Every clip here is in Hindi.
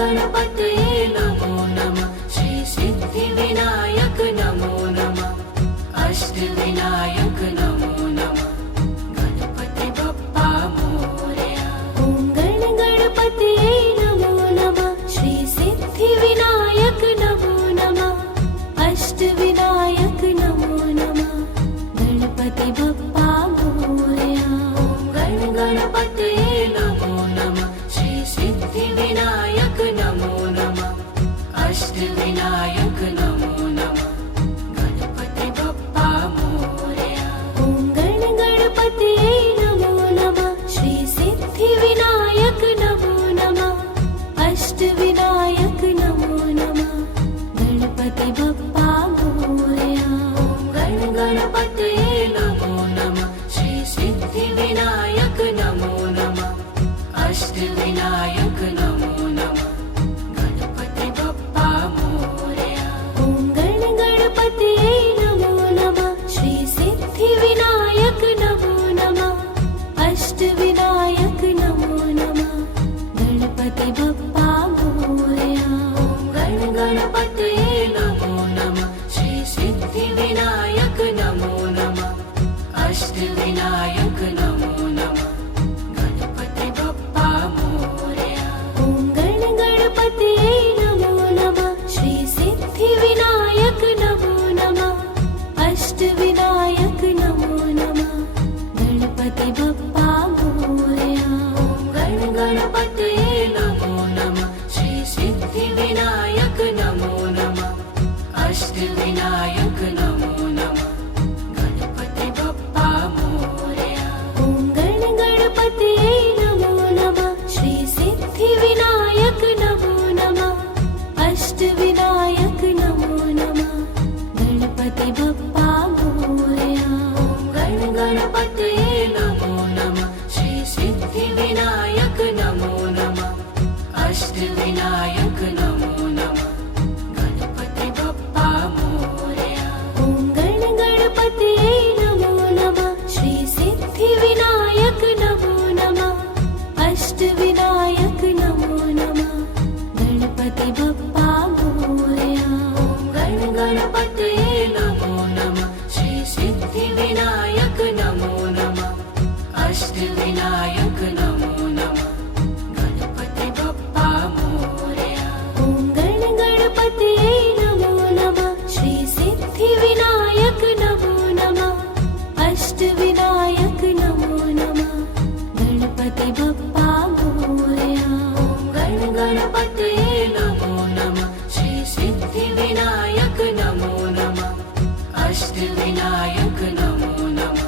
गणपतये नमो नमः। श्री सिद्धिविनायक नमो नमः। अष्टविनायक नमो नमः। गणपति बप्पा मोरया। ॐ गणपतये नमो नमः। श्री सिद्धिविनायक नमो नमः। अष्टविनायक नमो नमः। गणपति बप्पा मोरया। ॐ गणपतये नमो नमः। श्री सिद्धिविनायक नमो नमः। अष्टविनायक नमो नमः। गणपति बप्पा मोरया। ॐ गणपतये नमो नमः। श्री सिद्धिविनायक नमो नमः। अष्टविनायक नमो नमः। गणपति बप्पा मोरया। ॐ गणपतये नमो नमः। श्री सिद्धिविनायक नमो नमः। अष्टविनायक नमो नमः। गणपति बप्पा मोरया। ॐ गणपतये नमो नमः। श्री सिद्धिविनायक नमो नमः। अष्टविनायक नमो नमः। गणपति बप्पा मोरया। ॐ गणपतये नमो नमः। श्री सिद्धिविनायक नमो नमः। अष्टविनायक नमो नमः। गणपति बप्पा मोरया। ॐ गणपतये नमो नमः। श्री सिद्धिविनायक नमो नमः। अष्टविनायक नमो नमः। गणपति बप्पा मोरया। ॐ गणपतये नमो नमः। श्री सिद्धिविनायक नमो नमः। अष्टविनायक नमो नमः। गणपति बप्पा मोरया। ॐ गणपतये नमो नमः। श्री सिद्धिविनायक नमो नमः। अष्टविनायक नमो नमः। गणपति बप्पा मोरया। ॐ गणपतये नमो नमः। श्री सिद्धिविनायक नमो नमः। अष्टविनायक नमो नमः। गणपति बप्पा मोरया। ॐ गणपतये नमो नमः। श्री सिद्धिविनायक नमो नमः। अष्टविनायक नमो नमः। गणपति बप्पा मोरया। ॐ गणपतये नमो नमः। श्री सिद्धिविनायक नमो नमः। अष्टविनायक नमो नमः। गणपति बप्पा मोरया। ॐ गणपतये नमो नमः। श्री सिद्धिविनायक नमो नमः। अष्टविनायक नमो नमः। गणपति बप्पा मोरया। ॐ गणपतये नमो नमः। श्री सिद्धिविनायक नमो नमः। अष्टविनायक नमो नमः।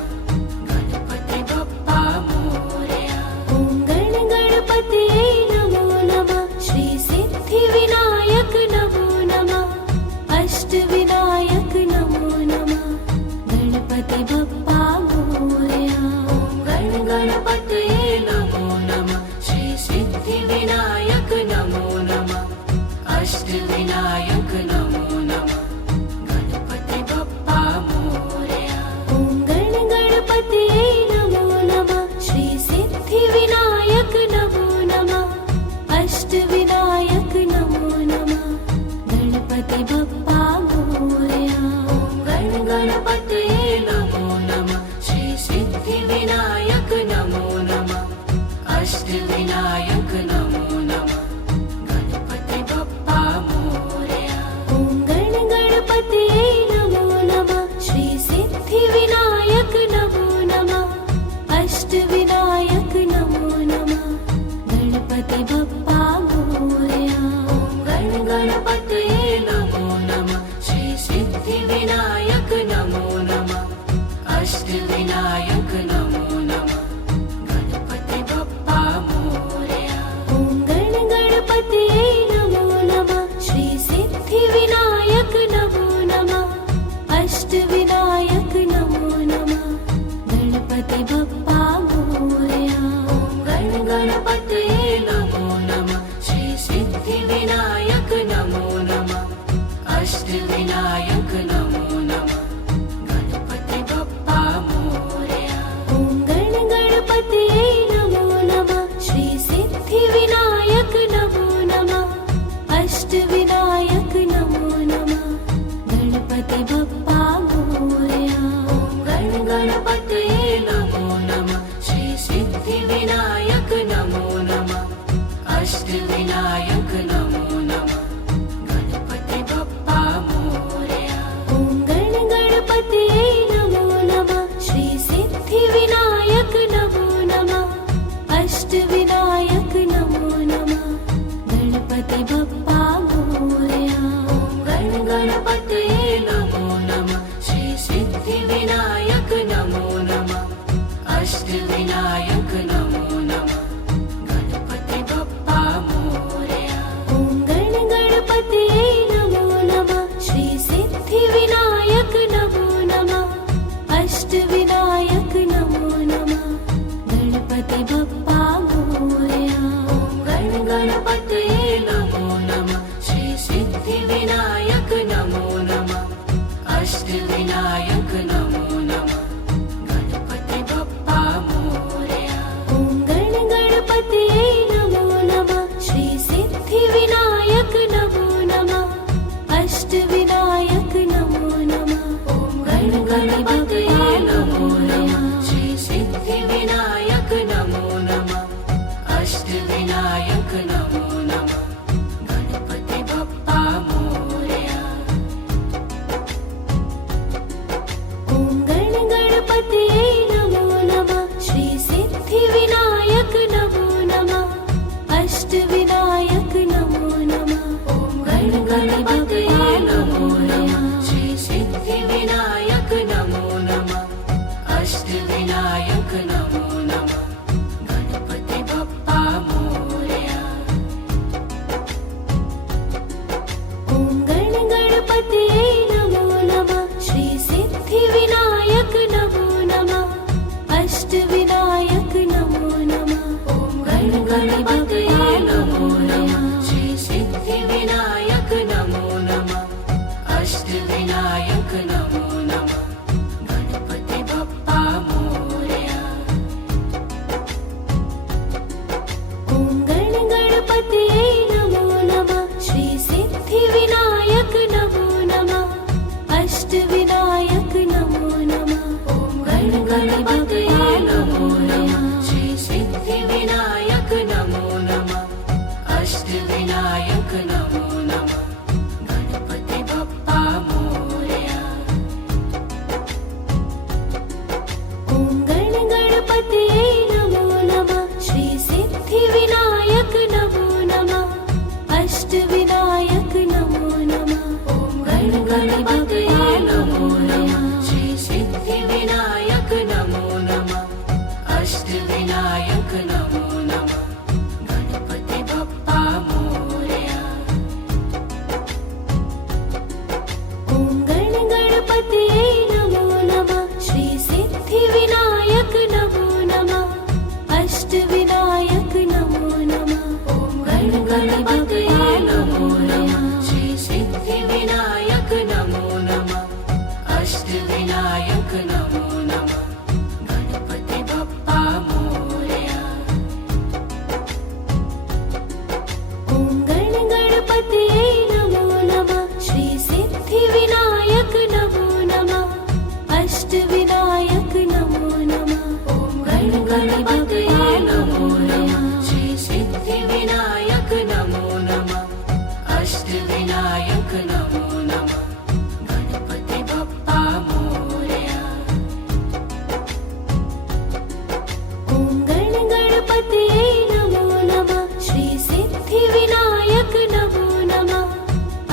गणपति बप्पा मोरया। ॐ गणपतये नमो नमः। श्री सिद्धिविनायक नमो नमः। अष्टविनायक नमो नमः। गणपति बप्पा मोरया। ॐ गणपतये नमो नमः। श्री सिद्धिविनायक नमो नमः। अष्टविनायक नमो नमः। गणपति बप्पा मोरया। ॐ गणपतये नमो नमः। श्री सिद्धिविनायक नमो नमः। अष्टविनायक नमो नमः। गणपति बप्पा मोरया। ॐ गणपतये नमो नमः। श्री सिद्धिविनायक नमो नमः। अष्टविनायक नमो नमः। गणपति बप्पा मोरया। ॐ गणपतये नमो नमः। श्री सिद्धिविनायक नमो नमः। अष्टविनायक नमो नमः। गणपति बप्पा मोरया। ॐ गणपतये नमो नमः। श्री सिद्धिविनायक नमो नमः। अष्टविनायक नमो नमः। गणपति बप्पा मोरया। ॐ गणपतये नमो नमः। श्री सिद्धिविनायक नमो नमः। अष्टविनायक नमो नमः। गणपति बप्पा मोरया। ॐ गणपतये नमो नमः। श्री सिद्धिविनायक नमो अष्टविनायक नमो नमः गणपति बप्पा मोरया। ॐ गणपतये नमो नमः श्री सिद्धिविनायक नमो नमः अष्टविनायक नमो नमः गणपति बप्पा मोरया। ॐ गणपतये नमो नमः श्री सिद्धिविनायक नमो नमः अष्टविनायक नमो नमः गणपति बप्पा मोरया। ॐ गणपतये नमो नमः श्री सिद्धिविनायक नमो नमः अष्टविनायक नमो नमः गणपति बप्पा मोरया। ॐ गणपतये नमो नमः श्री सिद्धिविनायक नमो नमः अष्टविनायक नमो नमः गणपति बप्पा मोरया। ॐ गणपतये नमो नमः श्री सिद्धिविनायक नमो नमः अष्टविनायक नमो नमः ॐ गणपतये नमो नमः श्री सिद्धिविनायक नमो नमः अष्टविनायक नमो नमः गणपति बप्पा मोरया। ॐ गणपतये नमो नमः श्री सिद्धिविनायक नमो नमः अष्टविनायक नमो नमः ॐ गणपतये नमो नमः श्री सिद्धिविनायक नमो नमः अष्टविनायक नमो नमः गणपति बप्पा मोरया। ॐ गणपतये नमो नमः श्री सिद्धिविनायक नमो नमः अष्टविनायक नमो नमः ॐ गणपतये नमो नमः श्री सिद्धिविनायक नमो नमः अष्टविनायक नमो नमः गणपति बप्पा मोरया। ॐ गणपतये नमो नमः श्री सिद्धिविनायक नमो नमः अष्टविनायक नमो नमः ॐ गणपतये नमो नमः श्री सिद्धिविनायक नमो नमः अष्टविनायक नमो नमः गणपति बप्पा मोरया। ॐ गणपतये नमो नमः श्री सिद्धिविनायक नमो नमः अष्टविनायक नमो नमः ॐ गणपतये नमो नमः श्री सिद्धिविनायक नमो नमः अष्टविनायक नमो नमः गणपति बप्पा मोरया। ॐ गणपतये नमो नमः श्री सिद्धिविनायक नमो नमः अष्टविनायक नमो नमः ॐ गणपतये नमो नमः श्री सिद्धिविनायक नमो नमः अष्टविनायक नमो नमः गणपति बप्पा मोरया। ॐ गणपतये नमो नमः श्री सिद्धिविनायक नमो नमः अष्टविनायक नमो नमः ॐ गणपतये नमो नमः श्री सिद्धिविनायक नमो नमः अष्टविनायक नमो नमः गणपति बप्पा मोरया। ॐ गणपतये नमो नमः श्री सिद्धिविनायक नमो नमः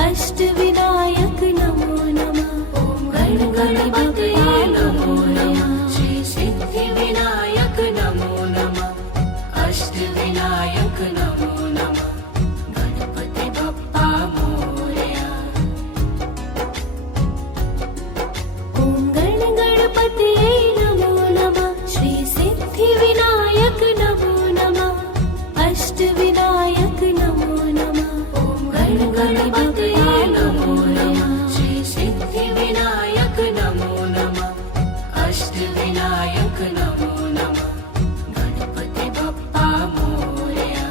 अष्टविनायक नमो नमः ॐ गणपतये नमो नमः श्री सिद्धिविनायक नमो नमः अष्टविनायक नमो नमः गणपति बप्पा मोरया। ॐ गणपतये नमो नमः श्री सिद्धिविनायक नमो नमः अष्टविनायक नमो नमः ॐ गणपतये नमो नमः श्री सिद्धिविनायक नमो नमः अष्टविनायक नमो नमः गणपति बप्पा मोरया।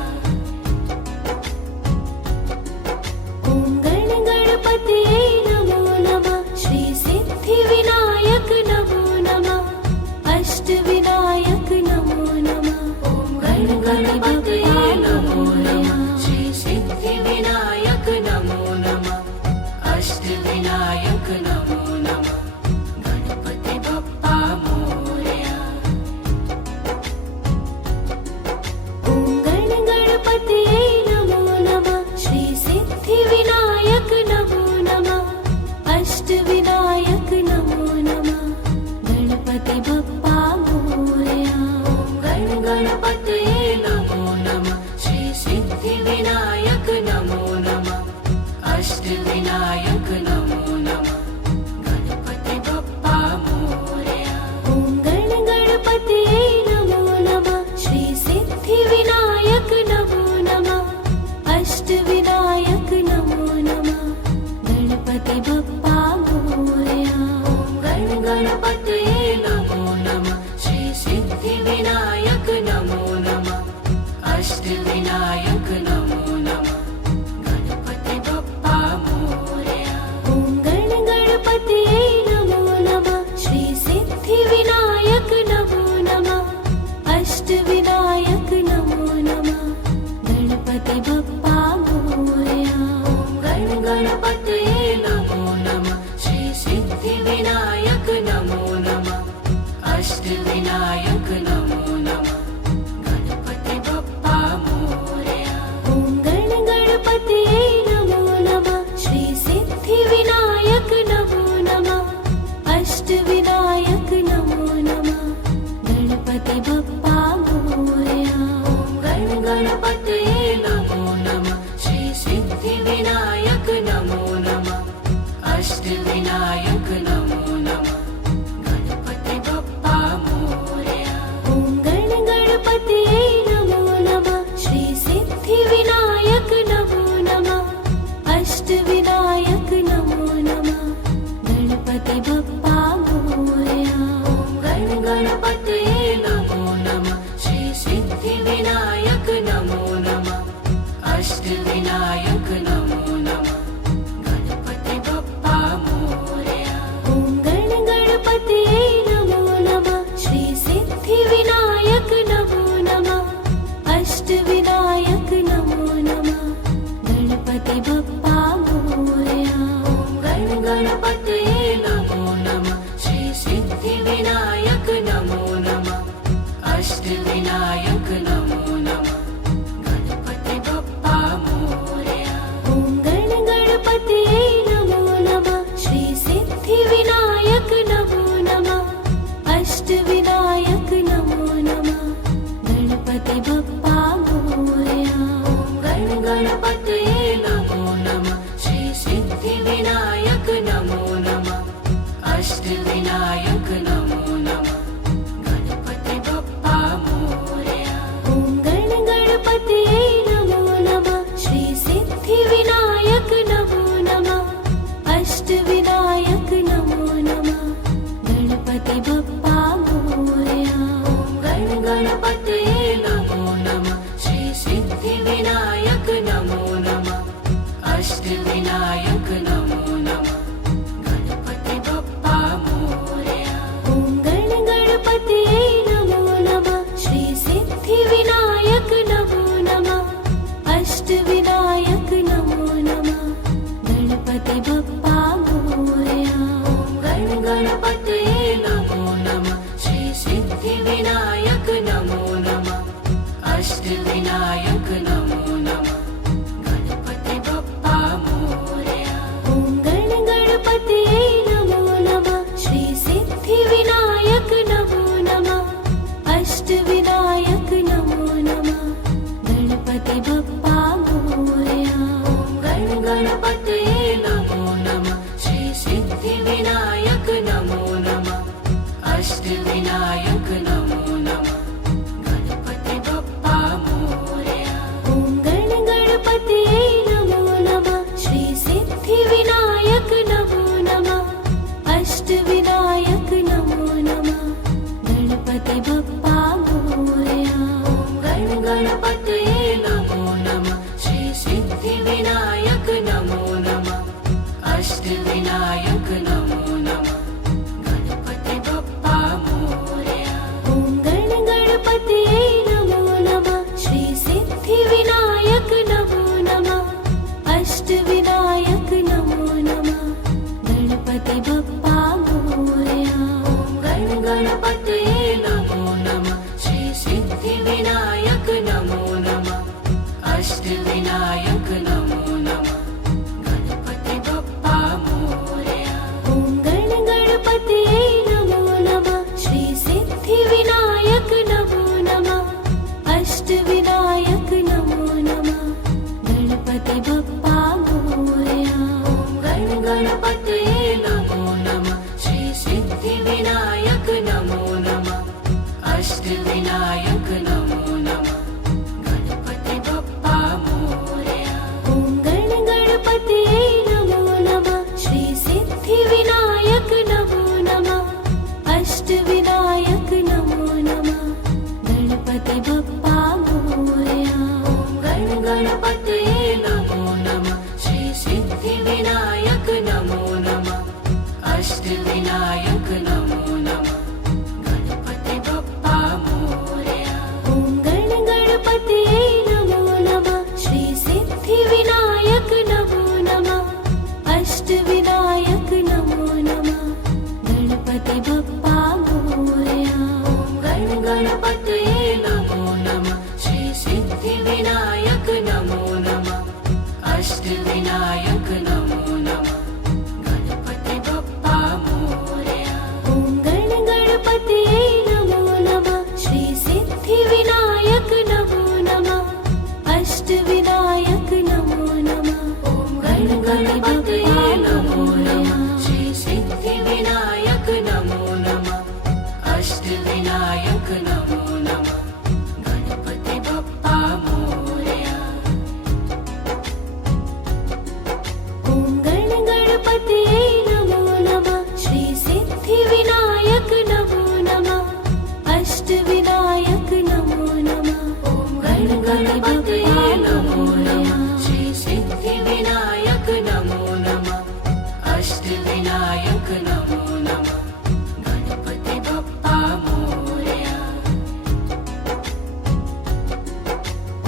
ॐ गणपतये नमो नमः श्री सिद्धिविनायक नमो नमः अष्टविनायक नमो नमः ॐ गणपतये नमो नमः श्री अष्टविनायक नमो नमः गणपति बप्पा मोरया ॐ गण गणपतये नमो नमः श्री सिद्धिविनायक नमो नमः अष्टविनायक नमो नमः गणपति बप्पा मोरया ॐ गण गणपतये नमो नमः श्री सिद्धिविनायक नमो नमः अष्टविनायक नमो नमः गणपति बप्पा मोरया ॐ गण गणपतये नमो नमः श्री सिद्धिविनायक नमो नमः अष्टविनायक नमो नमः गणपति बप्पा मोरया ॐ गण गणपतये नमो नमः श्री सिद्धिविनायक नमो नमः अष्टविनायक नमो नमः गणपति बप्पा मोरया ॐ गण गणपतये नमो नमः श्री सिद्धिविनायक नमो नमः अष्टविनायक नमो नमः गणपति बप्पा मोरया ॐ गण गणपतये नमो नमः श्री सिद्धिविनायक नमो नमः अष्टविनायक नमो नमः गणपति बप्पा मोरया ॐ गण गणपतये नमो नमः श्री सिद्धिविनायक नमो नमः अष्टविनायक नमो नमः गणपति बप्पा मोरया ॐ गण गणपतये नमो नमः श्री सिद्धिविनायक नमो नमः अष्टविनायक नमो नमः गणपति बप्पा मोरया ॐ गण गणपतये नमो नमः श्री सिद्धिविनायक नमो नमः अष्टविनायक नमो नमः गणपति बप्पा मोरया ॐ गण गणपतये नमो नमः श्री सिद्धिविनायक नमो नमः अष्टविनायक नमो नमः गणपति बप्पा मोरया ॐ गण गणपतये नमो नमः श्री सिद्धिविनायक नमो नमः अष्टविनायक नमो नमः गणपति बप्पा मोरया ॐ गण गणपतये नमो नमः श्री सिद्धिविनायक नमो नमः अष्टविनायक नमो नमः गणपति बप्पा मोरया ॐ गण गणपतये नमो नमः श्री सिद्धिविनायक नमो नमः अष्टविनायक नमो नमः गणपति बप्पा मोरया ॐ गण गणपतये नमो नमः श्री सिद्धिविनायक नमो नमः अष्टविनायक नमो नमः गणपति बप्पा मोरया ॐ गण गणपतये नमो नमः श्री सिद्धिविनायक नमो नमः अष्टविनायक नमो नमः गणपति बप्पा मोरया ॐ गण गणपतये नमो नमः श्री सिद्धिविनायक नमो नमः अष्टविनायक नमो नमः गणपति बप्पा मोरया ॐ गण गणपतये नमो नमः श्री सिद्धिविनायक नमो नमः अष्टविनायक नमो नमः गणपति बप्पा मोरया ॐ गण गणपतये नमो नमः श्री सिद्धिविनायक नमो नमः अष्टविनायक नमो नमः गणपति बप्पा मोरया ॐ गण गणपतये नमो नमः श्री सिद्धिविनायक नमो नमः अष्टविनायक नमो नमः गणपति बप्पा मोरया ॐ गण गणपतये नमो नमः श्री सिद्धिविनायक नमो अष्टविनायक नमो नमः गणपति बप्पा मोरया। ॐ गण गणपतये नमो नमः श्री सिद्धिविनायक नमो नमः अष्टविनायक नमो नमः। ॐ गण गणपतये नमो नमः श्री सिद्धिविनायक नमो नमः अष्टविनायक नमो नमः गणपति बप्पा मोरया। ॐ गण गणपतये नमो नमः श्री सिद्धिविनायक नमो नमः अष्टविनायक नमो नमः। ॐ गण गणपतये नमो नमः श्री सिद्धिविनायक नमो नमः अष्टविनायक नमो नमः गणपति बप्पा मोरया।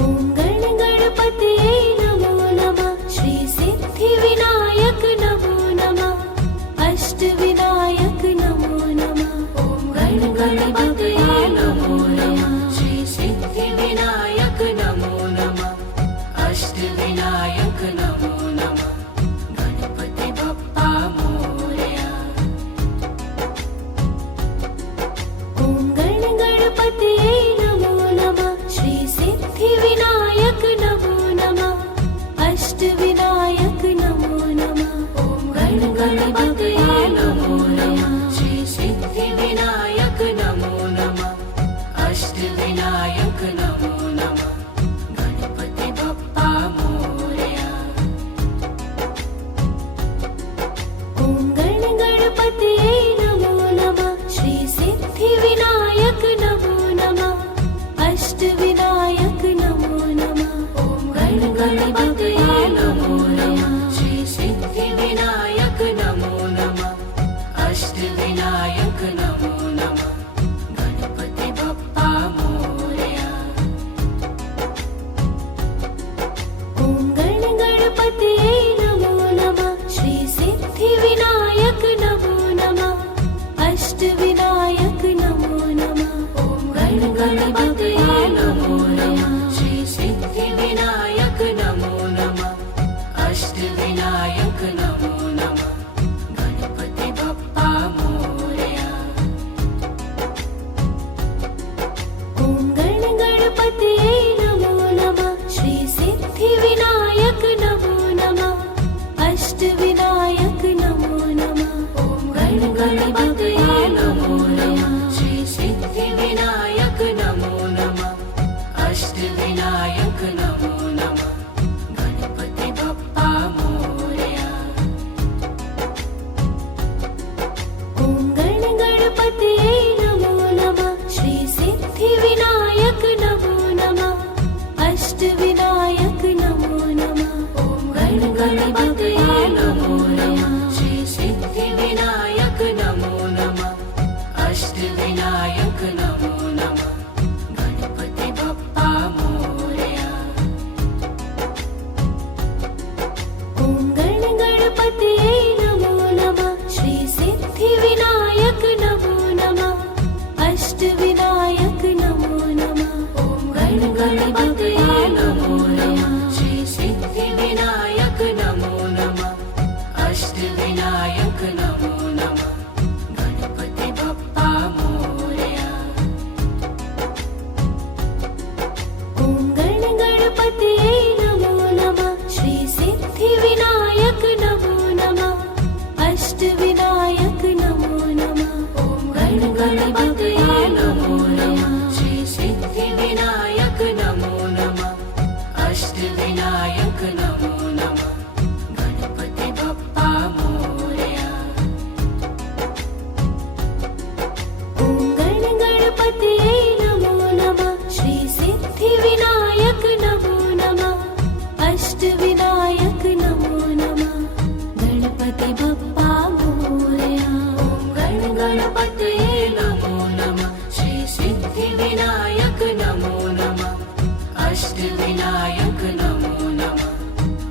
ॐ गण गणपतये नमो नमः श्री सिद्धिविनायक नमो नमः अष्टविनायक नमो नमः। ॐ गण गणपतये नमो नमः श्री सिद्धिविनायक नमो नमः अष्टविनायक नमो नमः गणपति बप्पा मोरया। ॐ गण गणपतये नमो नमः श्री सिद्धिविनायक नमो नमः अष्टविनायक नमो नमः। ॐ गण गणपतये नमो नमः श्री सिद्धिविनायक नमो नमः अष्टविनायक नमो नमः गणपति बप्पा मोरया। ॐ गण गणपतये नमो नमः श्री सिद्धिविनायक नमो नमः अष्टविनायक नमो नमः। ॐ गण गणपतये नमो नमः श्री सिद्धिविनायक नमो नमः अष्टविनायक नमो नमः गणपति बप्पा मोरया। ॐ गण गणपतये नमो नमः श्री सिद्धिविनायक नमो नमः अष्टविनायक नमो नमः। ॐ गण गणपतये नमो नमः श्री सिद्धिविनायक नमो नमः अष्टविनायक नमो नमः गणपति बप्पा मोरया। ॐ गण गणपतये नमो नमः श्री सिद्धिविनायक नमो नमः अष्टविनायक नमो नमः। ॐ गण गणपतये नमो नमः श्री सिद्धिविनायक नमो नमः अष्टविनायक नमो नमः गणपति बप्पा मोरया। ॐ गण गणपतये नमो नमः श्री सिद्धिविनायक नमो नमः अष्टविनायक नमो नमः। ॐ गण गणपतये नमो नमः श्री सिद्धिविनायक नमो नमः अष्टविनायक नमो नमः गणपति बप्पा मोरया। ॐ गण गणपतये नमो नमः श्री सिद्धिविनायक नमो नमः अष्टविनायक नमो नमः। ॐ गण गणपतये नमो नमः श्री सिद्धिविनायक नमो नमः अष्टविनायक नमो नमः गणपति बप्पा मोरया। ॐ गण गणपतये नमो नमः श्री सिद्धिविनायक नमो नमः अष्टविनायक नमो नमः। ॐ गण गणपतये नमो नमः श्री सिद्धिविनायक नमो नमः अष्टविनायक नमो नमः गणपति बप्पा मोरया। ॐ गण गणपतये नमो नमः श्री सिद्धिविनायक नमो नमः अष्टविनायक नमो नमः गणपति बप्पा मोरया। ॐ गण गणपतये नमो नमः श्री सिद्धिविनायक नमो नमः अष्टविनायक नमो नमः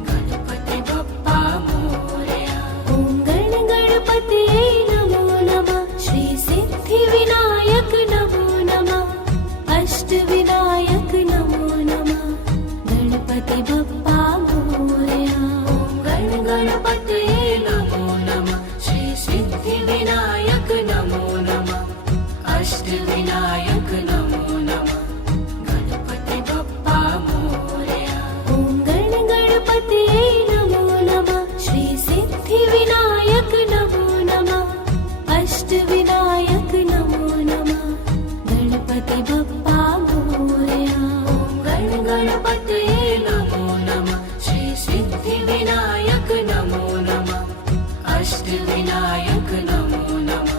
गणपति बप्पा मोरया। ॐ गण गणपतये नमो नमः श्री सिद्धिविनायक नमो नमः अष्टविनायक नमो नमः गणपति बप्पा मोरया। गणपतये नमो नमः श्री सिद्धिविनायक नमो नमः अष्टविनायक नमो नमः गणपति बप्पा मोरया ॐ गणपतये नमो नमः श्री सिद्धिविनायक नमो नमः अष्टविनायक नमो नमः गणपति बप्पा मोरया ॐ गणपतये नमो नमः श्री सिद्धिविनायक नमो नमः अष्टविनायक नमो नमः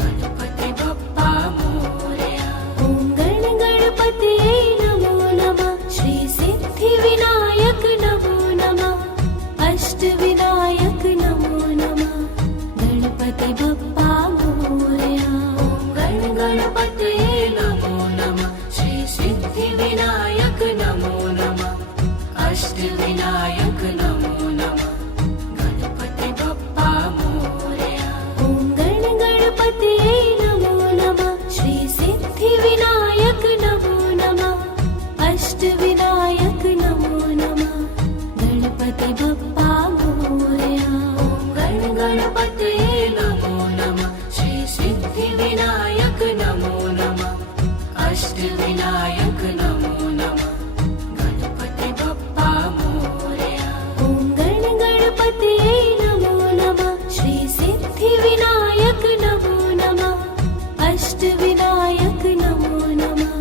गणपति बप्पा मोरया ॐ गणपतये नमो नमः श्री सिद्धिविनायक नमो नमः अष्टविनायक नमो नमः गणपति बप्पा मोरया ॐ गणपतये नमो नमः श्री सिद्धिविनायक नमो नमः अष्टविनायक नमो नमः गणपति बप्पा मोरया ॐ गणपतये नमो नमः श्री सिद्धिविनायक नमो नमः अष्टविनायक नमो नमः गणपति बप्पा मोरया ॐ गणपतये नमो नमः श्री सिद्धिविनायक नमो नमः अष्टविनायक नमो नमः गणपति बप्पा मोरया ॐ गणपतये नमो नमः श्री सिद्धिविनायक नमो नमः अष्टविनायक नमो नमः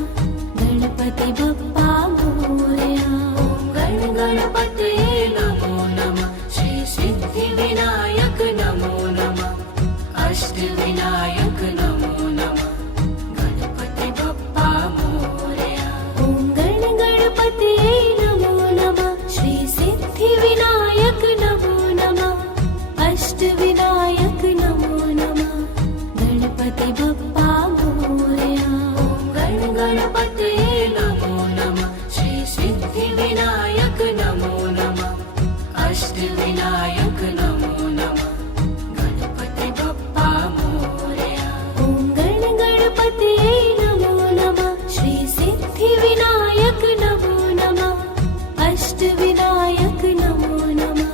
गणपति बप्पा मोरया ॐ गणपतये नमो नमः श्री सिद्धिविनायक नमो नमः अष्टविनायक नमो नमः गणपति बप्पा मोरया ॐ गणपतये नमो नमः श्री सिद्धिविनायक नमो नमः अष्टविनायक नमो नमः गणपति बप्पा मोरया ॐ गणपतये नमो नमः श्री सिद्धिविनायक नमो नमः अष्टविनायक नमो नमः गणपति बप्पा मोरया ॐ गणपतये नमो नमः श्री सिद्धिविनायक नमो नमः अष्टविनायक नमो नमः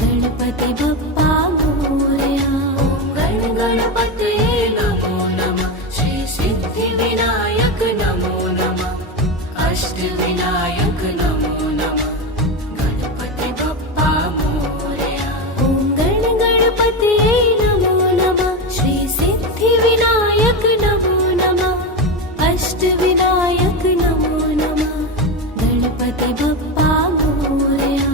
गणपति बप्पा मोरया ॐ गणपतये नमो नमः श्री सिद्धिविनायक नमो नमः अष्टविनायक नमो नमः गणपति बप्पा मोरया ॐ गणपतये नमो नमः श्री सिद्धिविनायक नमो नमः अष्टविनायक नमो नमः गणपति बप्पा मोरया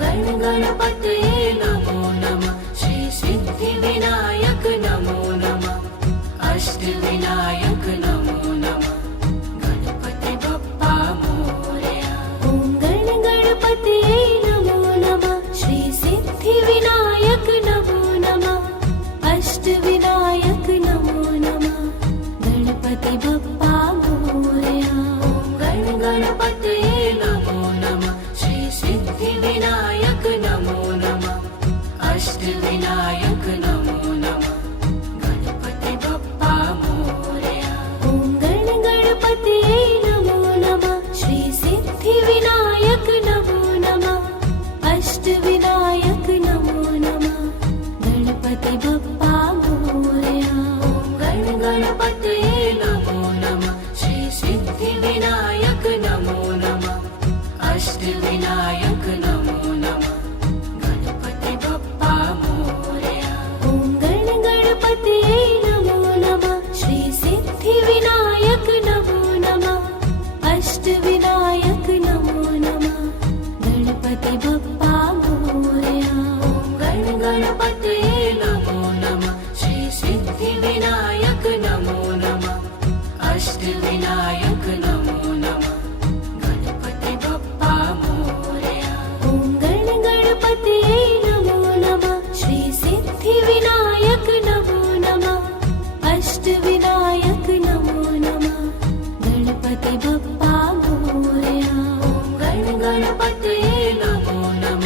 ॐ गणपतये नमो नमः श्री सिद्धिविनायक नमो नमः अष्टविनायक नमो नमः गणपति बप्पा मोरया ॐ गणपतये नमो नमः श्री सिद्धिविनायक नमो नमः अष्टविनायक नमो नमः गणपति बप्पा मोरया ॐ गणपतये नमो नमः श्री सिद्धिविनायक नमो नमः अष्टविनायक नमो नमः गणपति बप्पा मोरया ॐ गणपतये नमो नमः श्री सिद्धिविनायक नमो नमः अष्टविनायक नमो नमः गणपति बप्पा मोरया ॐ गणपतये नमो नमः श्री सिद्धिविनायक नमो नमः अष्टविनायक नमो नमः गणपति बप्पा मोरया ॐ गणपतये नमो नमः श्री सिद्धिविनायक नमो नमः अष्टविनायक नमो नमः गणपति बप्पा मोरया ॐ गणपतये नमो नमः श्री सिद्धिविनायक नमो नमः अष्टविनायक नमो नमः गणपति बप्पा मोरया ॐ गणपतये नमो नमः श्री सिद्धिविनायक नमो नमः अष्टविनायक नमो नमः गणपति बप्पा मोरया ॐ गणपतये नमो नमः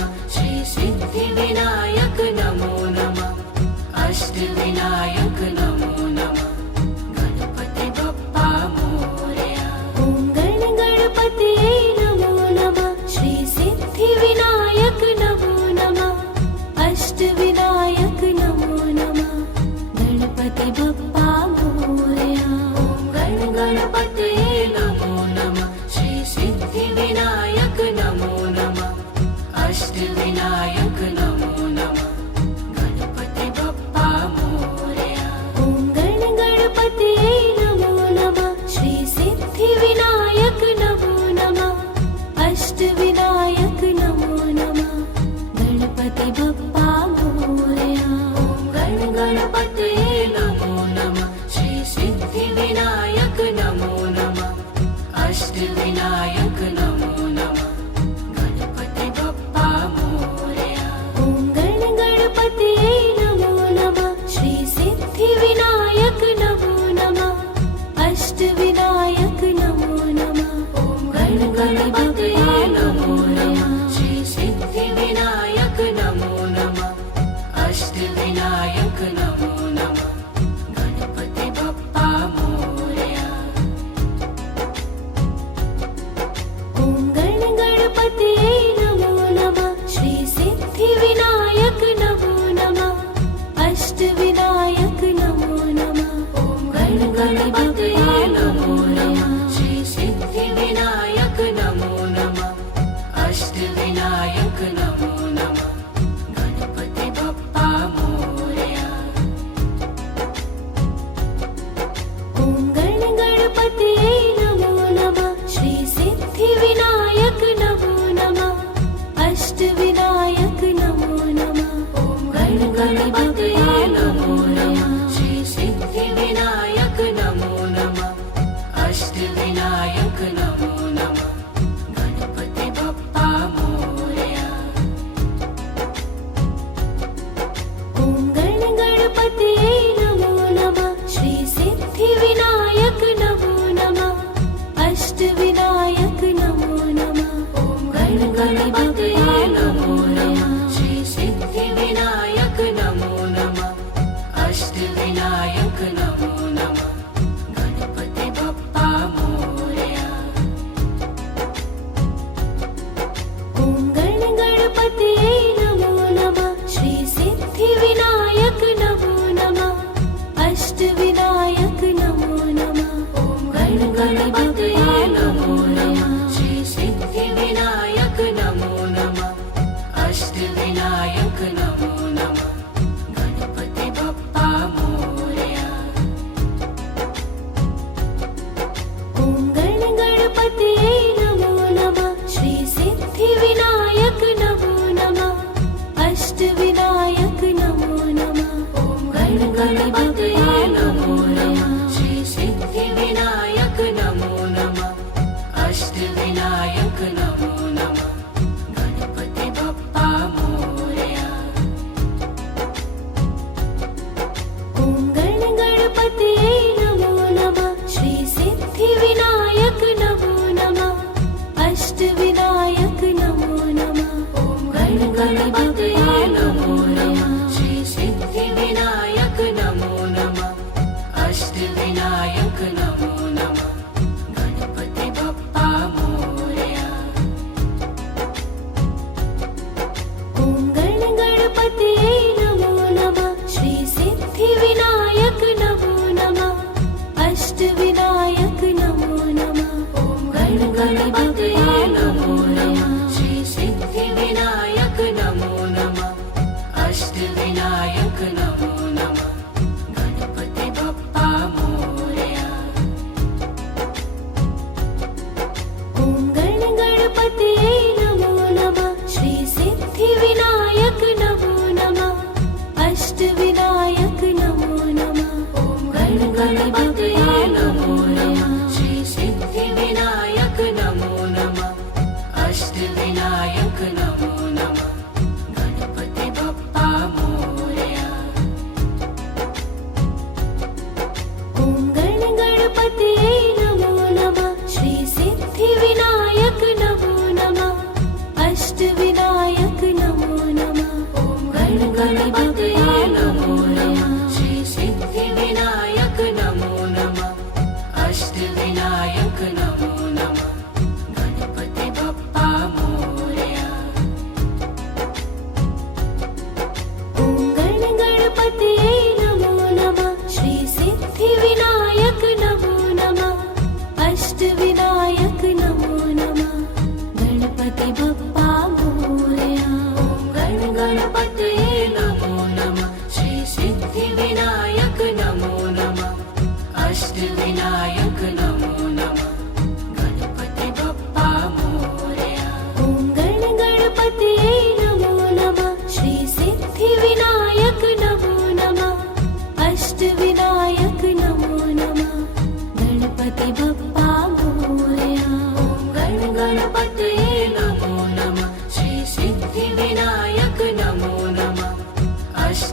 अष्टविनायक नमो नमः गणपति बप्पा मोरया ॐ गण गणपतये नमो नमः श्री सिद्धिविनायक नमो नमः अष्टविनायक नमो नमः गणपति बप्पा मोरया ॐ गण गणपतये नमो नमः श्री सिद्धिविनायक नमो नमः अष्टविनायक नमो नमः गणपति बप्पा मोरया ॐ गण गणपतये नमो नमः श्री सिद्धिविनायक नमो नमः अष्टविनायक नमो नमः ॐ गण गणपतये नमो नमः श्री सिद्धिविनायक नमो नमः अष्टविनायक नमो नमः गणपति बप्पा मोरया ॐ गण गणपतये नमो नमः श्री सिद्धिविनायक नमो नमः अष्टविनायक नमो नमः ॐ गण गणपतये नमो नमः श्री सिद्धिविनायक नमो नमः अष्टविनायक नमो नमः गणपति बप्पा मोरया ॐ गण गणपतये नमो नमः श्री सिद्धिविनायक नमो नमः अष्टविनायक नमो नमः ॐ गण गणपतये नमो नमः श्री सिद्धिविनायक नमो नमः अष्टविनायक नमो नमः गणपति बप्पा मोरया ॐ गण गणपतये नमो नमः श्री सिद्धिविनायक नमो नमः अष्टविनायक नमो नमः ॐ गण गणपतये नमो नमः श्री सिद्धिविनायक नमो नमः अष्टविनायक नमो नमः गणपति बप्पा मोरया ॐ गण गणपतये नमो नमः श्री सिद्धिविनायक नमो नमः अष्टविनायक नमो नमः ॐ गण गणपतये नमो नमः श्री सिद्धिविनायक नमो नमः अष्टविनायक नमो नमः गणपति बप्पा मोरया ॐ गण गणपतये नमो नमः श्री सिद्धिविनायक नमो नमः अष्टविनायक नमो नमः ॐ गण गणपतये नमो नमः श्री सिद्धिविनायक नमो नमः अष्टविनायक नमो नमः गणपति बप्पा मोरया ॐ गण गणपतये नमो नमः श्री सिद्धिविनायक नमो नमः अष्टविनायक नमो नमः ॐ गण गणपतये नमो नमः श्री सिद्धिविनायक नमो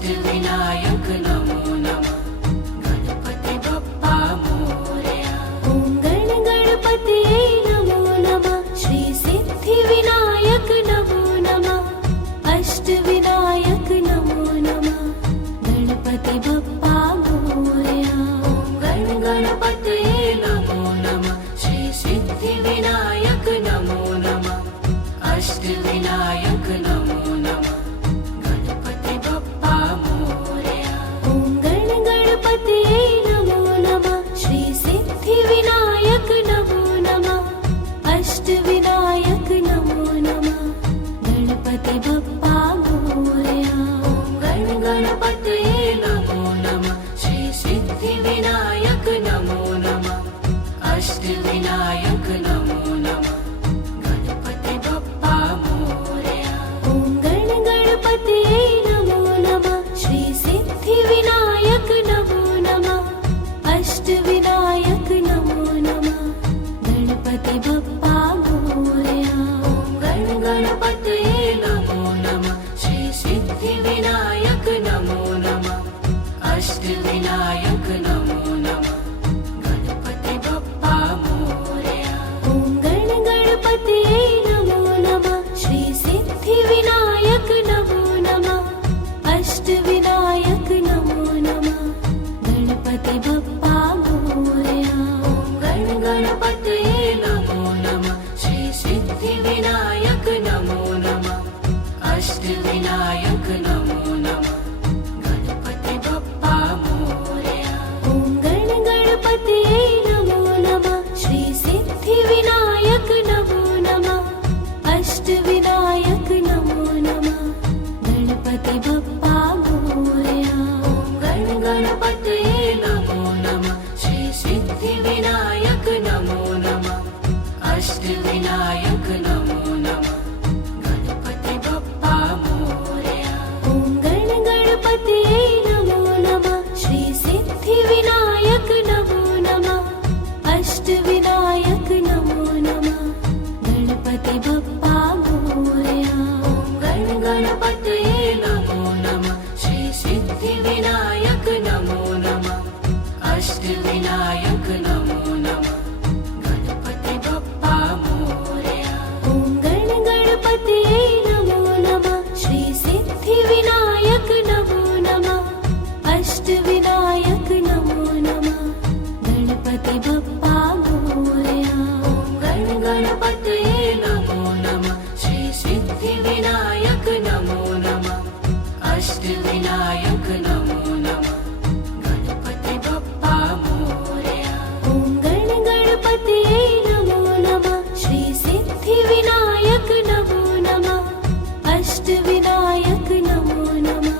अष्टविनायक नमो नमः गणपति बप्पा मोरया ॐ गण गणपतये नमो नमः श्री सिद्धिविनायक नमो नमः अष्टविनायक नमो नमः गणपति बप्पा मोरया ॐ गण गणपतये नमो नमः श्री सिद्धिविनायक नमो नमः अष्टविनायक नमो नमः गणपति बप्पा मोरया ॐ गण गणपतये नमो नमः श्री सिद्धिविनायक नमो नमः अष्टविनायक नमो नमः गणपति बप्पा मोरया ॐ गण गणपतये नमो नमः श्री सिद्धिविनायक नमो नमः अष्टविनायक नमो नमः गणपति बप्पा मोरया ॐ गण गणपतये नमो नमः श्री सिद्धिविनायक नमो नमः अष्टविनायक नमो नमः गणपति बप्पा मोरया ॐ गण गणपतये नमो नमः श्री सिद्धिविनायक नमो नमः अष्टविनायक नमो नमः गणपति बप्पा मोरया ॐ गण गणपतये नमो नमः श्री सिद्धिविनायक नमो नमः अष्टविनायक नमो नमः गणपति बप्पा मोरया ॐ गण गणपतये नमो नमः श्री सिद्धिविनायक नमो नमः अष्टविनायक नमो नमः गणपति बप्पा मोरया ॐ गण गणपतये नमो नमः श्री सिद्धिविनायक नमो नमः अष्टविनायक नमो नमः गणपति बप्पा मोरया ॐ गण गणपतये नमो नमः श्री सिद्धिविनायक नमो नमः अष्टविनायक नमो नमः गणपति बप्पा मोरया ॐ गण गणपतये नमो नमः श्री सिद्धिविनायक नमो नमः अष्टविनायक नमो नमः गणपति बप्पा मोरया ॐ गण गणपतये नमो नमः श्री सिद्धिविनायक नमो नमः अष्टविनायक नमो नमः गणपति बप्पा मोरया ॐ गण गणपतये नमो नमः श्री सिद्धिविनायक नमो नमः अष्टविनायक नमो नमः गणपति बप्पा मोरया ॐ गण गणपतये नमो नमः श्री सिद्धिविनायक नमो नमः अष्टविनायक नमो नमः गणपति बप्पा मोरया ॐ गण गणपतये नमो नमः श्री सिद्धिविनायक नमो नमः अष्टविनायक नमो नमः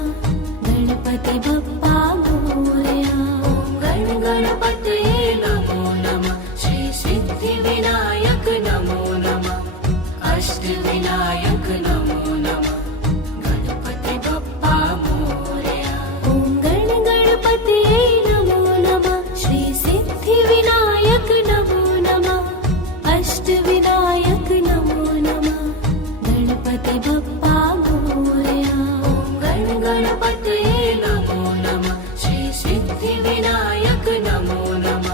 गणपति बप्पा मोरया ॐ गण गणपतये नमो नमः श्री सिद्धिविनायक नमो नमः अष्टविनायक नमो नमः गणपति बप्पा मोरया ॐ गण गणपतये नमो नमः श्री सिद्धिविनायक नमो नमः अष्टविनायक नमो नमः गणपति बप्पा मोरया ॐ गण गणपतये नमो नमः श्री सिद्धिविनायक नमो नमः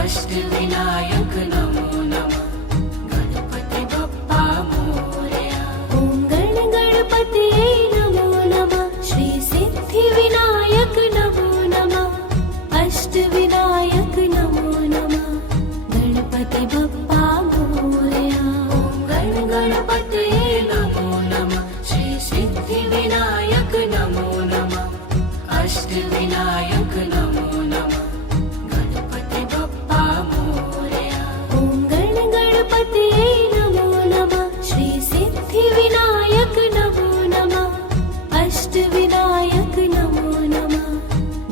अष्टविनायक नमो नमः गणपति बप्पा मोरया ॐ गण गणपतये नमो नमः श्री सिद्धिविनायक नमो नमः अष्टविनायक नमो नमः गणपति बप्पा मोरया ॐ गण गणपतये नमो नमः श्री सिद्धिविनायक नमो नमः अष्टविनायक नमो नमः गणपति बप्पा मोरया ॐ गण गणपतये नमो नमः श्री सिद्धिविनायक नमो नमः अष्टविनायक नमो नमः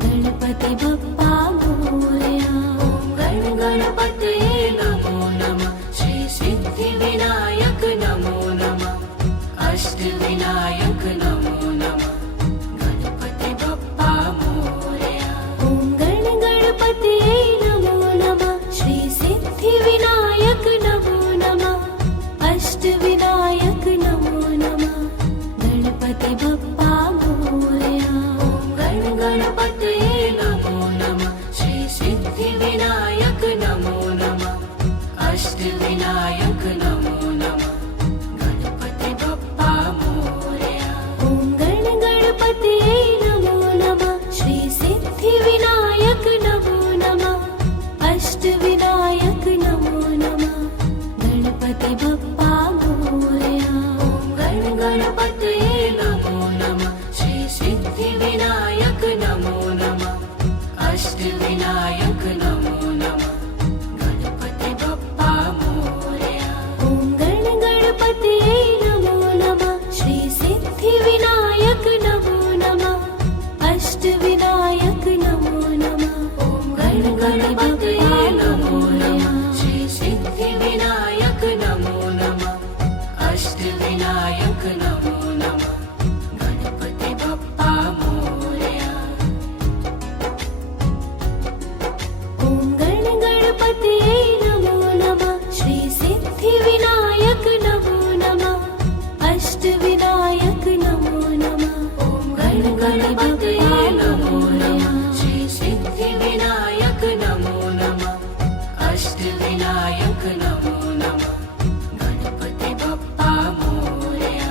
गणपति बप्पा मोरया ॐ गण गणपतये नमो नमः श्री सिद्धिविनायक नमो नमः अष्टविनायक नमो नमः गणपति बप्पा मोरया ॐ गण गणपतये नमो नमः श्री सिद्धिविनायक नमो नमः अष्टविनायक नमो नमः गणपति बप्पा मोरया गणपतये नमो नमः श्री सिद्धिविनायक नमो नमः अष्टविनायक नमो नमः गणपति बप्पा मोरया ॐ गणपतये नमो नमः श्री सिद्धिविनायक नमो नमः अष्टविनायक नमो नमः ॐ गणपतये नमो नमः श्री सिद्धिविनायक नमो नमः अष्टविनायक नमो नमः गणपति बप्पा मोरया ॐ गणपतये नमो नमः श्री सिद्धिविनायक नमो नमः अष्टविनायक नमो नमः ॐ गणपतये नमो नमः श्री सिद्धिविनायक नमो नमः अष्टविनायक नमो नमः गणपति बप्पा मोरया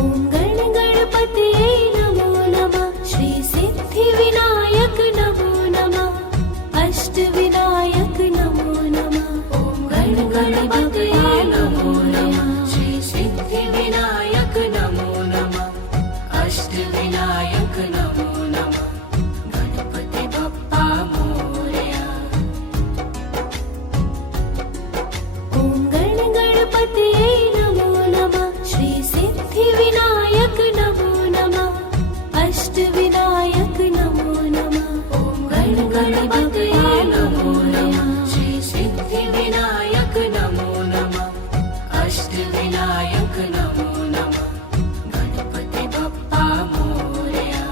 ॐ गणपतये नमो नमः श्री सिद्धिविनायक नमो नमः अष्टविनायक नमो नमः ॐ गणपतये नमो नमः श्री सिद्धिविनायक नमो नमः अष्टविनायक नमो नमः गणपति बप्पा मोरया ॐ गणपतये नमो नमः श्री सिद्धिविनायक नमो नमः अष्टविनायक नमो नमः ॐ गणपतये नमो नमः श्री सिद्धिविनायक नमो नमः अष्टविनायक नमो नमः गणपति बप्पा मोरया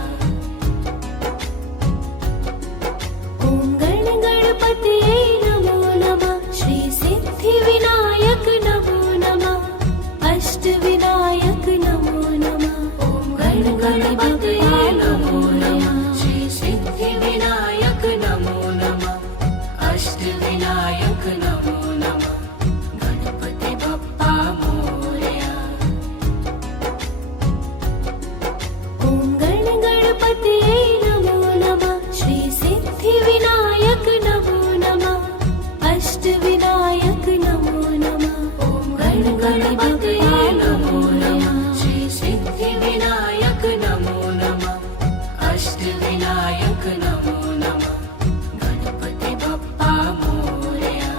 ॐ गणपतये नमो नमः श्री सिद्धिविनायक नमो नमः अष्टविनायक नमो नमः ॐ गणपतये नमो नमः श्री सिद्धिविनायक नमो नमः अष्टविनायक नमो नमः गणपति बप्पा मोरया ॐ गणपतये नमो नमः श्री सिद्धिविनायक नमो नमः अष्टविनायक नमो नमः ॐ गणपतये नमो नमः श्री सिद्धिविनायक नमो नमः अष्टविनायक नमो नमः गणपति बप्पा मोरया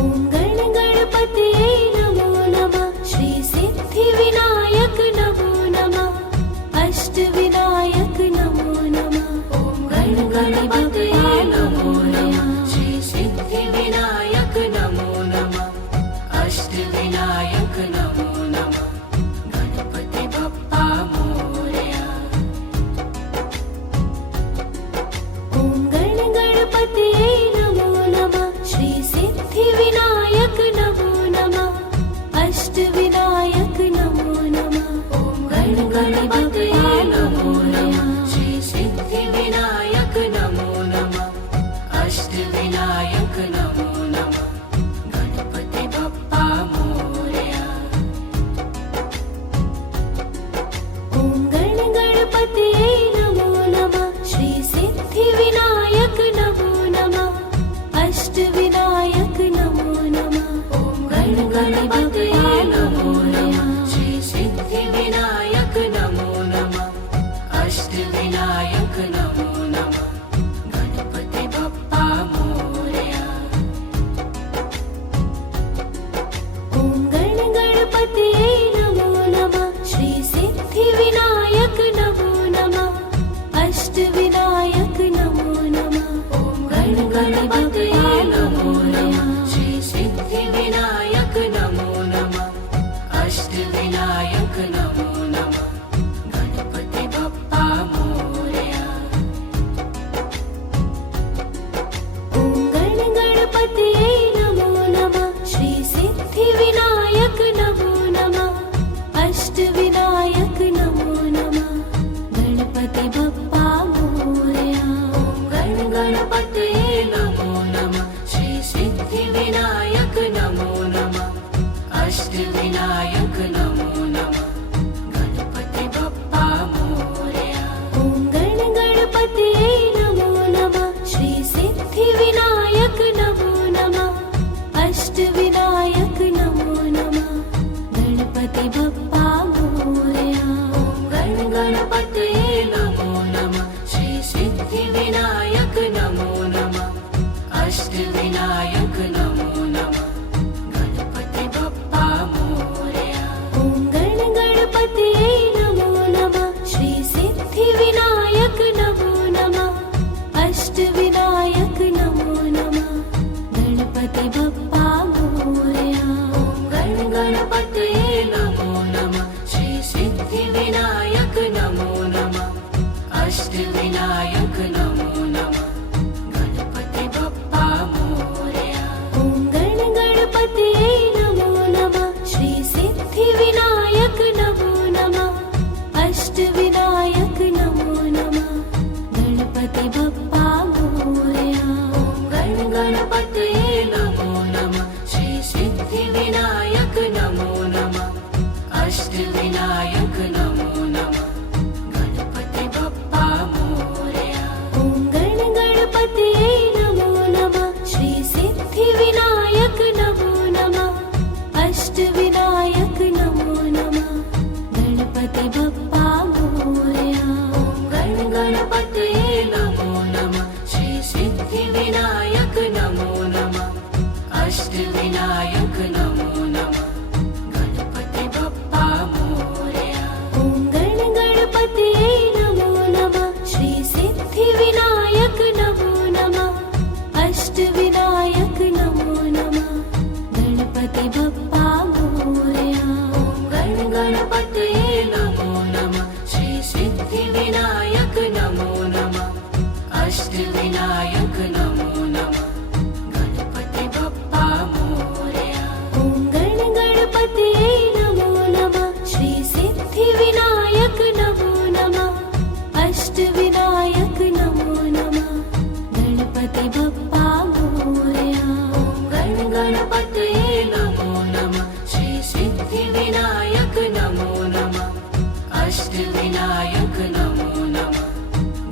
ॐ गणपतये नमो नमः श्री सिद्धिविनायक नमो नमः अष्टविनायक नमो नमः ॐ गणपतये नमो नमः श्री सिद्धिविनायक नमो नमः अष्टविनायक नमो नमः गणपति बप्पा मोरया ॐ गणपतये नमो नमः श्री सिद्धिविनायक नमो नमः अष्टविनायक नमो नमः ॐ गणपतये नमो नमः श्री सिद्धिविनायक नमो नमः अष्टविनायक नमो नमः गणपति बप्पा मोरया ॐ गणपतये नमो नमः श्री सिद्धिविनायक नमो नमः अष्टविनायक नमो नमः ॐ गणपतये नमो नमः श्री सिद्धिविनायक नमो नमः अष्टविनायक नमो नमः गणपति बप्पा मोरया ॐ गणपतये नमो नमः श्री सिद्धिविनायक नमो नमः अष्टविनायक नमो नमः ॐ गणपतये नमो नमः श्री सिद्धिविनायक नमो नमः अष्टविनायक नमो नमः गणपति बप्पा मोरया गण गणपतये नमो नमः श्री सिद्धिविनायक नमो नमः अष्टविनायक नमो नमः गणपति बप्पा मोरया ॐ गण गणपतये नमो नमः श्री सिद्धिविनायक नमो नमः अष्टविनायक नमो नमः गणपति बप्पा मोरया गण गणपतये नमो नमः श्री सिद्धिविनायक नमो नमः अष्टविनायक नमो नमः गणपति बप्पा मोरया ॐ गण गणपतये नमो नमः श्री सिद्धिविनायक नमो नमः अष्टविनायक नमो नमः गणपति बप्पा मोरया गण गणपतये नमो नमः श्री सिद्धिविनायक नमो नमः अष्टविनायक नमो नमः गणपति बप्पा मोरया ॐ गण गणपतये नमो नमः श्री सिद्धिविनायक नमो नमः अष्टविनायक नमो नमः गणपति बप्पा मोरया गण गणपतये नमो नमः श्री सिद्धिविनायक नमो नमः अष्टविनायक नमो नमः गणपति बप्पा मोरया ॐ गण गणपतये नमो नमः श्री सिद्धिविनायक नमो नमः अष्टविनायक नमो नमः गणपति बप्पा मोरया गण गणपतये नमो नमः श्री सिद्धिविनायक नमो नमः अष्टविनायक नमो नमः गणपति बप्पा मोरया ॐ गण गणपतये नमो नमः श्री सिद्धिविनायक नमो नमः अष्टविनायक नमो नमः गणपति बप्पा मोरया गण गणपतये नमो नमः श्री सिद्धिविनायक नमो नमः अष्टविनायक नमो नमः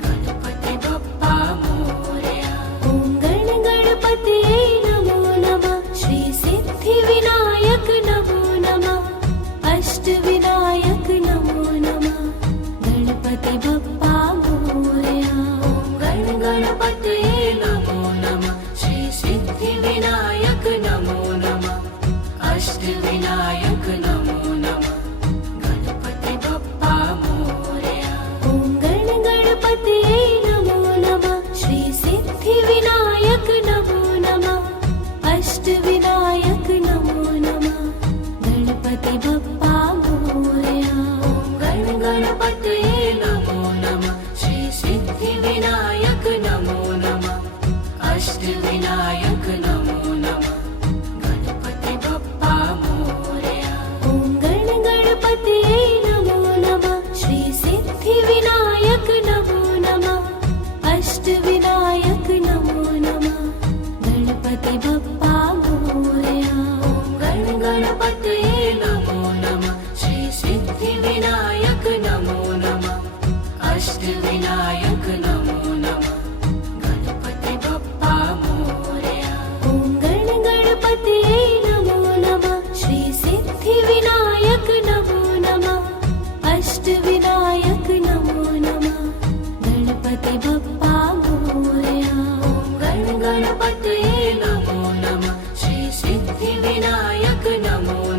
गणपति बप्पा मोरया ॐ गण गणपतये नमो नमः श्री सिद्धिविनायक नमो नमः अष्टविनायक नमो नमः गणपति बप्पा मोरया गण गणपतये नमो नमः श्री सिद्धिविनायक नमो नमः अष्टविनायक नमो नमः गणपति बप्पा मोरया ॐ गण गणपतये नमो नमः श्री सिद्धिविनायक नमो नमः अष्टविनायक नमो नमः गणपति बप्पा मोरया गण गणपतये नमो नमः श्री सिद्धिविनायक नमो नमः अष्टविनायक नमो नमः गणपति बप्पा मोरया ॐ गण गणपतये नमो नमः श्री सिद्धिविनायक नमो नमः अष्टविनायक नमो नमः गणपति बप्पा मोरया गण गणपतये नमो नमः श्री सिद्धिविनायक नमो नमः अष्टविनायक नमो नमः गणपति बप्पा मोरया ॐ गण गणपतये नमो नमः श्री सिद्धिविनायक नमो नमः अष्टविनायक नमो नमः गणपति बप्पा मोरया गण गणपतये नमो नमः श्री सिद्धिविनायक नमो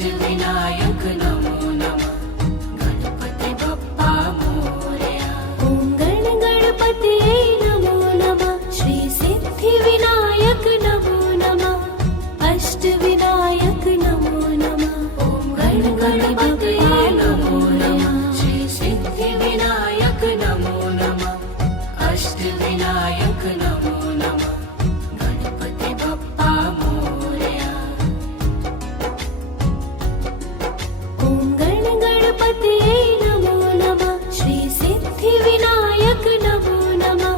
अष्टविनायक नमो नमः गणपति बप्पा मोरया ॐ गण गणपतये नमो नमः श्री सिद्धिविनायक नमो नमः अष्टविनायक नमो नमः ॐ गण गणपतये नमो नमः श्री सिद्धिविनायक नमो नमः अष्टविनायक नमो नमः गणपति बप्पा मोरया ॐ गण गणपतये नमो नमः श्री सिद्धिविनायक नमो नमः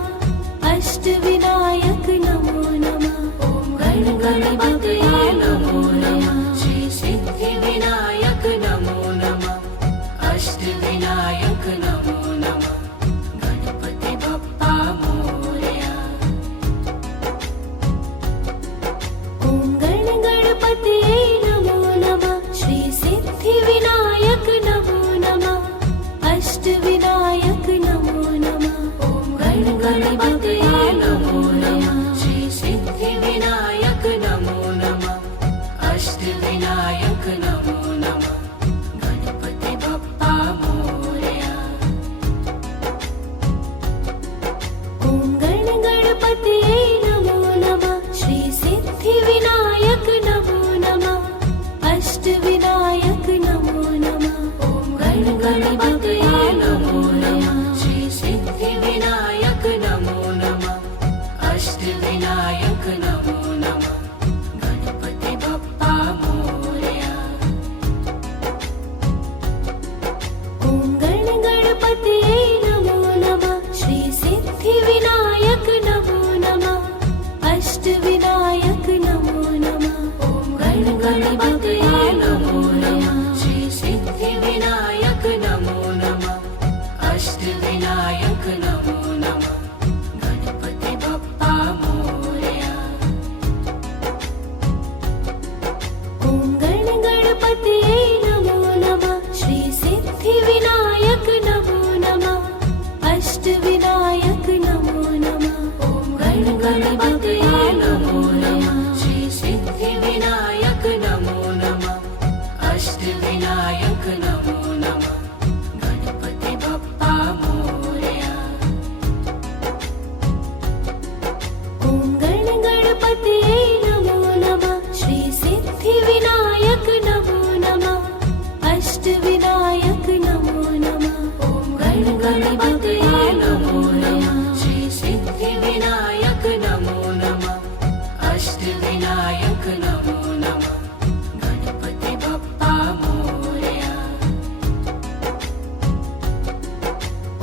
अष्टविनायक नमो नमः ॐ गण गणपतये नमो नमः श्री सिद्धिविनायक नमो नमः अष्टविनायक नमो नमः गणपति बप्पा मोरया ॐ गण गणपतये नमो नमः श्री सिद्धिविनायक नमो नमः अष्टविनायक नमो नमः ॐ गण गणपतये नमो नमः श्री सिद्धिविनायक नमो नमः अष्टविनायक नमो नमः गणपति बप्पा मोरया ॐ गण गणपतये नमो नमः श्री सिद्धिविनायक नमो नमः अष्टविनायक नमो नमः ॐ गण गणपतये नमो नमः श्री सिद्धिविनायक नमो नमः अष्टविनायक नमो नमः गणपति बप्पा मोरया ॐ गण गणपतये नमो नमः श्री सिद्धिविनायक नमो नमः अष्टविनायक नमो नमः ॐ गण गणपतये नमो नमः श्री सिद्धिविनायक नमो नमः अष्टविनायक नमो नमः गणपति बप्पा मोरया ॐ गण गणपतये नमो नमः श्री सिद्धिविनायक नमो नमः अष्टविनायक नमो नमः ॐ गण गणपतये नमो नमः श्री सिद्धिविनायक नमो नमः अष्टविनायक नमो नमः गणपति बप्पा मोरया ॐ गण गणपतये नमो नमः श्री सिद्धिविनायक नमो नमः अष्टविनायक नमो नमः ॐ गण गणपतये नमो नमः श्री सिद्धिविनायक नमो नमः अष्टविनायक नमो नमः गणपति बप्पा मोरया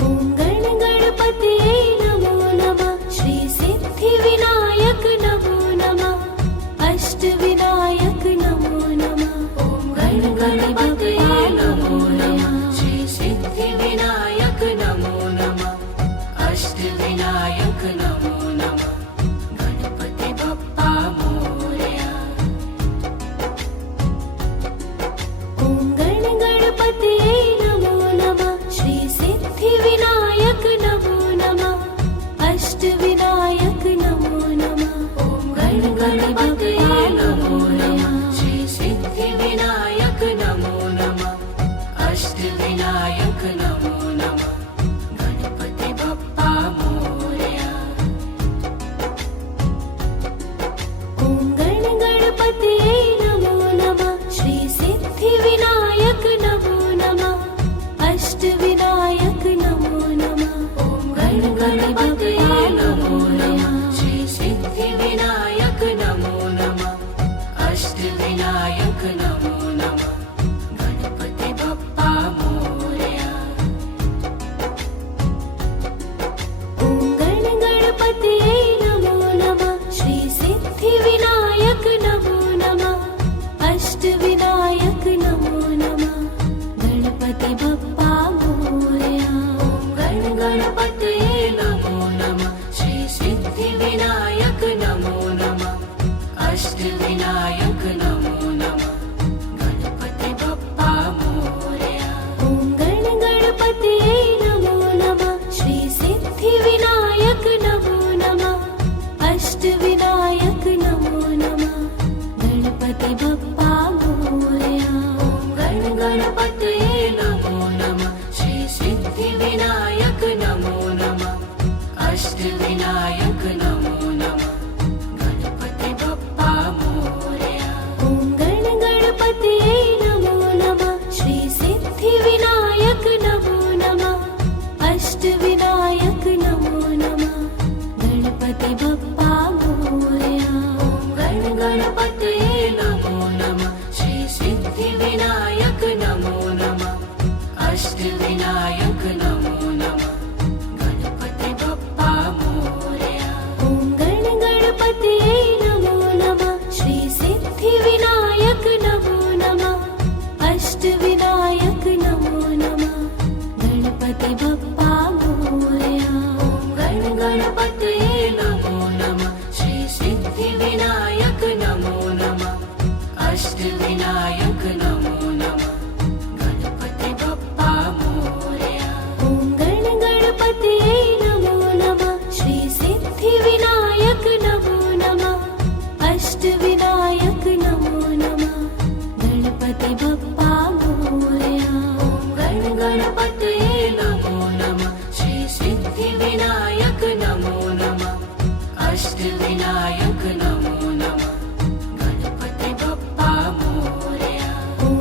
ॐ गण गणपतये नमो नमः श्री सिद्धिविनायक नमो नमः अष्टविनायक नमो नमः ॐ गण गणपतये नमो नमः श्री सिद्धिविनायक नमो नमः अष्टविनायक नमो नमः गणपति बप्पा मोरया ॐ गण गणपतये नमो नमः श्री सिद्धिविनायक नमो नमः अष्टविनायक नमो नमः ॐ गण गणपतये नमो नमः श्री सिद्धिविनायक नमो नमः अष्टविनायक नमो नमः गणपति बप्पा मोरया ॐ गण गणपतये नमो नमः श्री सिद्धिविनायक गणपतये नमो नमः श्री सिद्धिविनायक नमो नमः अष्टविनायक नमो नमः गणपति बप्पा मोरया ॐ गणपतये नमो नमः श्री सिद्धिविनायक नमो नमः अष्टविनायक नमो नमः गणपति बप्पा मोरया गणपतये नमो नमः श्री सिद्धिविनायक नमो नमः अष्टविनायक नमो नमः गणपति बप्पा मोरया ॐ गणपतये नमो नमः श्री सिद्धिविनायक नमो नमः अष्टविनायक नमो नमः गणपति बप्पा मोरया गणपतये नमो नमः श्री सिद्धिविनायक नमो नमः अष्टविनायक नमो नमः गणपति बप्पा मोरया ॐ गणपतये नमो नमः श्री सिद्धिविनायक नमो नमः अष्टविनायक नमो नमः गणपति बप्पा मोरया गणपतये नमो नमः श्री सिद्धिविनायक नमो नमः अष्टविनायक नमो नमः गणपति बप्पा मोरया ॐ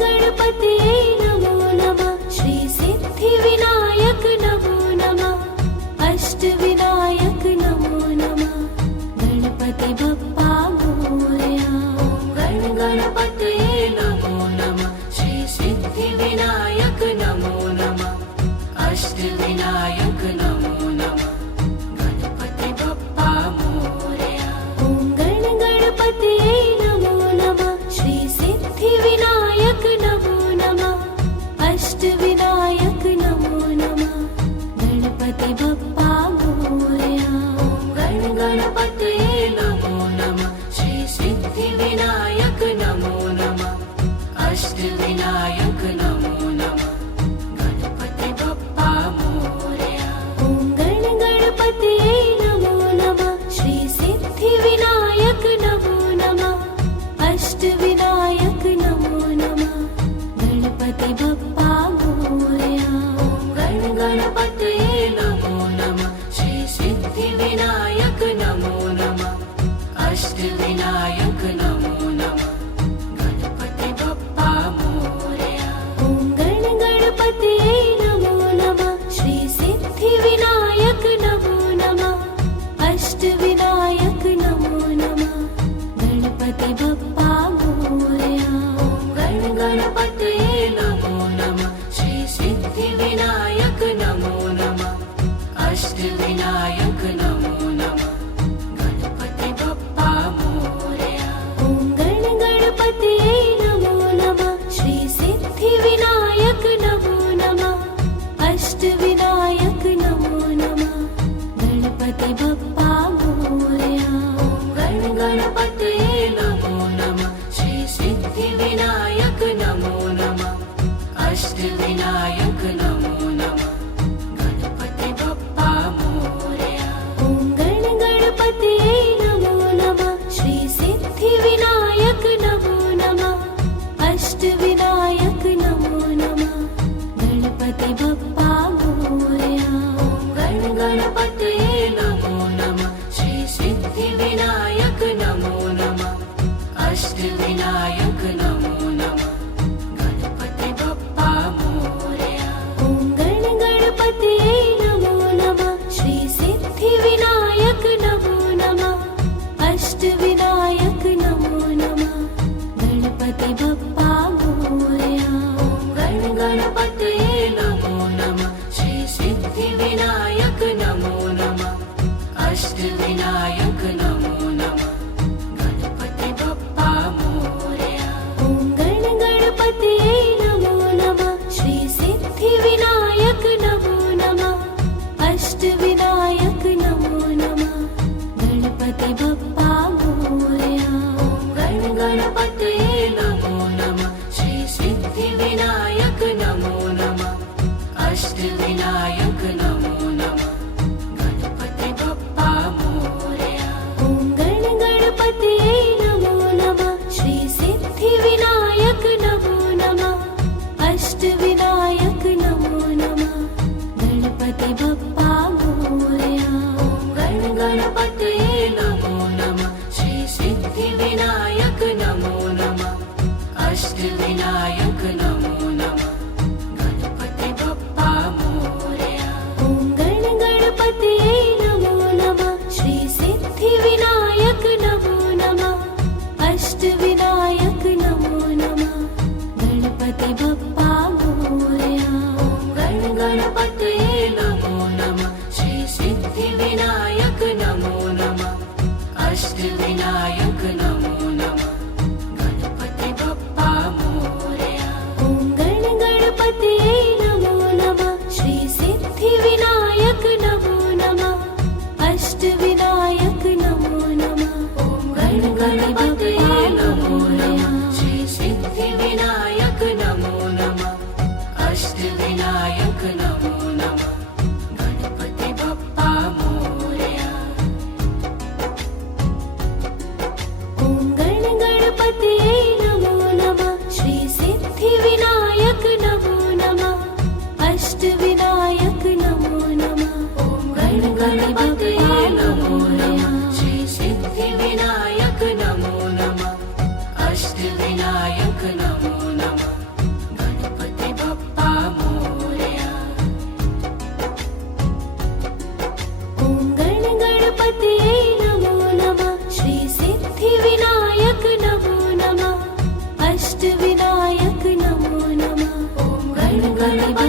गणपतये नमो नमः श्री सिद्धिविनायक नमो नमः अष्टविनायक नमो नमः गणपति बप्पा मोरया गणपतये नमो नमः श्री सिद्धिविनायक नमो नमः अष्टविनायक नमो नमः गणपति बप्पा मोरया ॐ गणपतये नमो नमः श्री सिद्धिविनायक नमो नमः अष्टविनायक नमो नमः गणपति बप्पा मोरया गणपतये नमो नमः श्री सिद्धिविनायक नमो नमः अष्टविनायक नमो नमः गणपति बप्पा मोरया ॐ गणपतये नमो नमः श्री सिद्धिविनायक नमो नमः अष्टविनायक नमो नमः गणपति बप्पा मोरया गणपतये नमो नमः श्री सिद्धिविनायक नमो नमः अष्टविनायक नमो नमः गणपति बप्पा मोरया ॐ गणपतये नमो नमः श्री सिद्धिविनायक नमो नमः अष्टविनायक नमो नमः गणपति बप्पा मोरया गणपतये नमो नमः श्री सिद्धिविनायक नमो नमः अष्टविनायक नमो नमः गणपति बप्पा मोरया ॐ गणपतये नमो नमः श्री सिद्धिविनायक नमो नमः अष्टविनायक नमो नमः गणपति बप्पा मोरया गणपतये नमो नमः श्री सिद्धिविनायक नमो नमः अष्टविनायक नमो नमः गणपति बप्पा मोरया ॐ गणपतये नमो नमः श्री सिद्धिविनायक नमो नमः अष्टविनायक नमो नमः गणपति बप्पा मोरया गणपतये नमो नमः श्री सिद्धिविनायक नमो नमः अष्टविनायक नमो नमः गणपति बप्पा मोरया ॐ गणपतये नमो नमः श्री सिद्धिविनायक नमो नमः अष्टविनायक नमो नमः गणपति बप्पा मोरया गणपतये नमो नमः श्री सिद्धिविनायक नमो नमः अष्टविनायक नमो नमः गणपति बप्पा मोरया ॐ गणपतये नमो नमः श्री सिद्धिविनायक नमो नमः अष्टविनायक नमो नमः गणपति बप्पा मोरया गणपतये नमो नमः अष्टविनायक नमो नमः गणपति बप्पा मोरया ॐ गण गणपतये नमो नमः श्री सिद्धिविनायक नमो नमः अष्टविनायक नमो नमः गणपति बप्पा मोरया गण गणपतये नमो नमः श्री सिद्धिविनायक नमो नमः अष्टविनायक नमो नमः गणपति बप्पा मोरया ॐ गण गणपतये नमो नमः श्री सिद्धिविनायक नमो नमः अष्टविनायक नमो नमः गण गणपतये नमो नमः श्री सिद्धिविनायक नमो नमः अष्टविनायक नमो नमः गणपति बप्पा मोरया ॐ गण गणपतये नमो नमः श्री सिद्धिविनायक नमो नमः अष्टविनायक नमो नमः गण गणपतये नमो नमः श्री सिद्धिविनायक नमो नमः अष्टविनायक नमो नमः गणपति बप्पा मोरया ॐ गण गणपतये नमो नमः श्री सिद्धिविनायक नमो नमः अष्टविनायक नमो नमः गण गणपतये